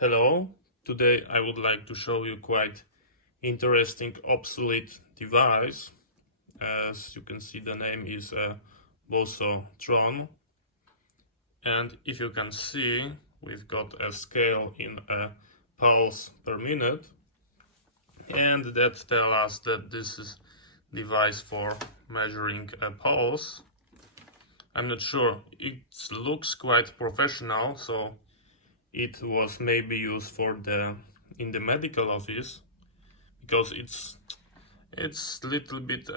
Hello, today I would like to show you quite interesting obsolete device. As you can see, the name is boso-tron, and if you can see, we've got a scale in pulse per minute, and that tells us that this is device for measuring a pulse. I'm not sure, it looks quite professional, so it was maybe used for in the medical office, because it's a little bit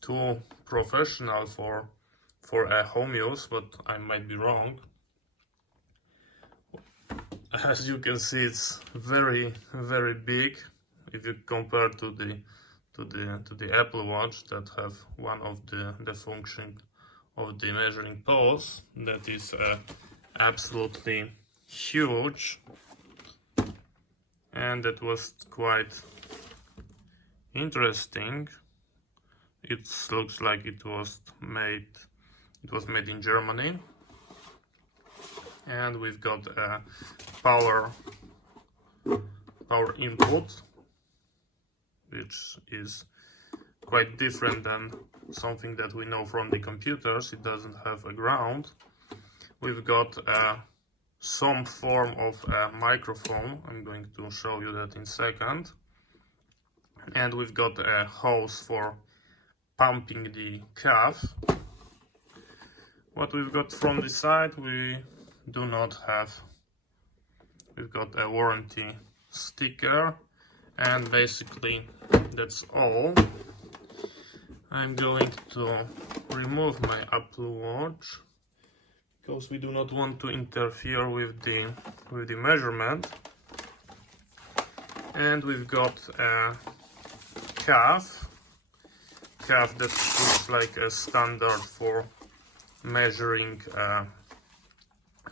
too professional for a home use, but I might be wrong. As you can see, it's very big if you compare to the Apple Watch that have one of the function of the measuring pulse. That is absolutely huge, and that was quite interesting. It looks like it was made in Germany, and we've got a power input, which is quite different than something that we know from the computers. It doesn't have a ground. We've got some form of a microphone. I'm going to show you that in a second. And we've got a hose for pumping the calf. What we've got from the side, we do not have. We've got a warranty sticker, and basically that's all. I'm going to remove my Apple Watch, because we do not want to interfere with the measurement. And we've got a calf that looks like a standard for measuring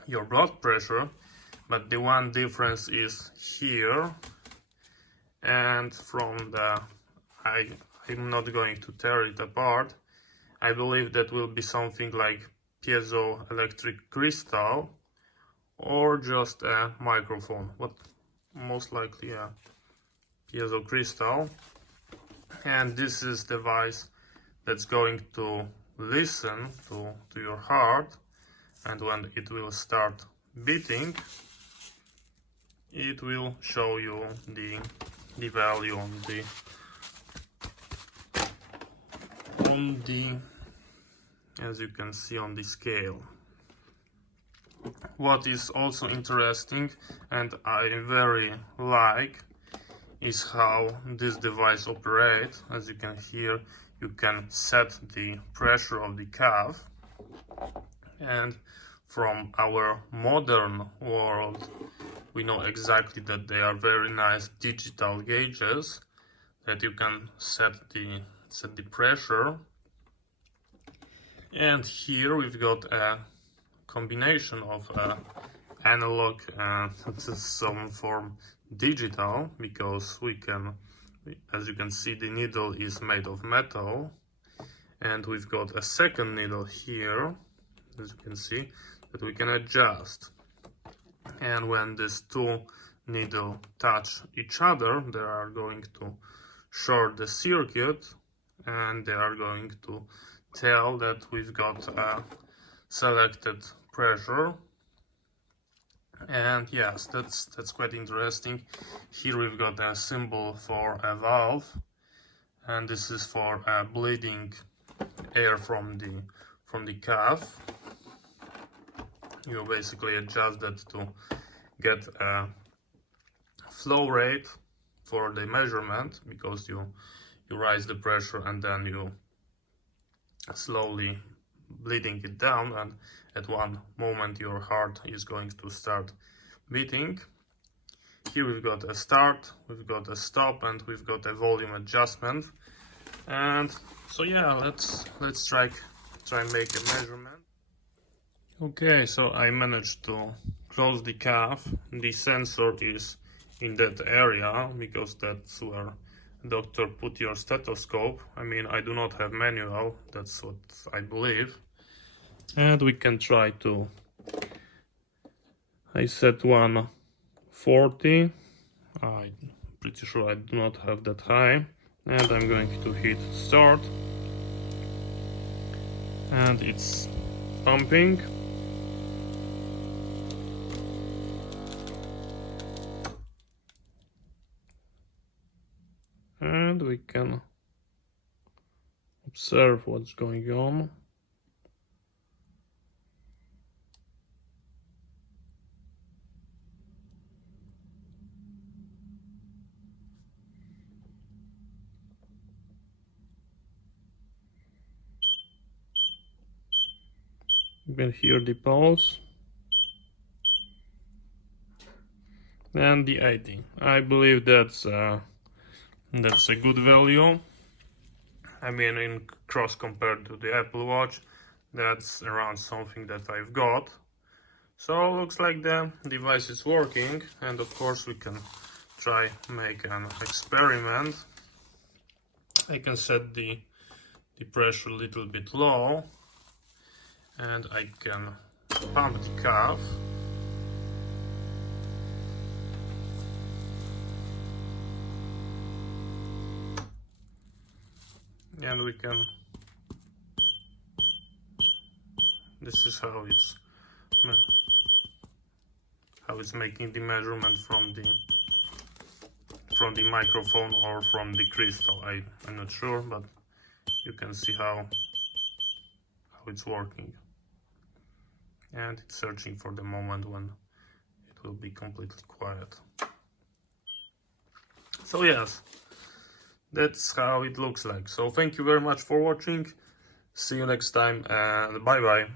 your blood pressure, but the one difference is here, and from I'm not going to tear it apart. I believe that will be something like piezoelectric crystal, or just a microphone, but most likely a piezo crystal. And this is the device that's going to listen to your heart, and when it will start beating, it will show you the value on the as you can see on the scale. What is also interesting, and I very like, is how this device operates. As you can hear, you can set the pressure of the calf, and from our modern world we know exactly that they are very nice digital gauges that you can set the pressure. And here we've got a combination of analog and some form digital, because we can, as you can see, the needle is made of metal, and we've got a second needle here, as you can see, that we can adjust. And when these two needles touch each other, they are going to short the circuit, and they are going to tell that we've got a selected pressure. And yes, that's quite interesting. Here we've got a symbol for a valve, and this is for bleeding air from the calf. You basically adjust that to get a flow rate for the measurement, because you raise the pressure and then you slowly bleeding it down, and at one moment your heart is going to start beating. Here we've got a start, we've got a stop, and we've got a volume adjustment. And so yeah, let's try and make a measurement. Okay, so I managed to close the calf. The sensor is in that area, because that's where doctor put your stethoscope. I mean, I do not have manual, that's what I believe. And we can try to, I set one 40. I'm pretty sure I do not have that high. And I'm going to hit start. And it's pumping. And we can observe what's going on. You can hear the pulse. And the 80. I believe that's a good value. I mean, in cross compared to the Apple Watch, that's around something that I've got. So looks like the device is working, and of course we can try make an experiment. I can set the pressure a little bit low, and I can pump the calf. And we can, this is how it's making the measurement from the microphone or from the crystal. I'm not sure, but you can see how it's working. And it's searching for the moment when it will be completely quiet. So yes, that's how it looks like. So thank you very much for watching. See you next time, and bye bye.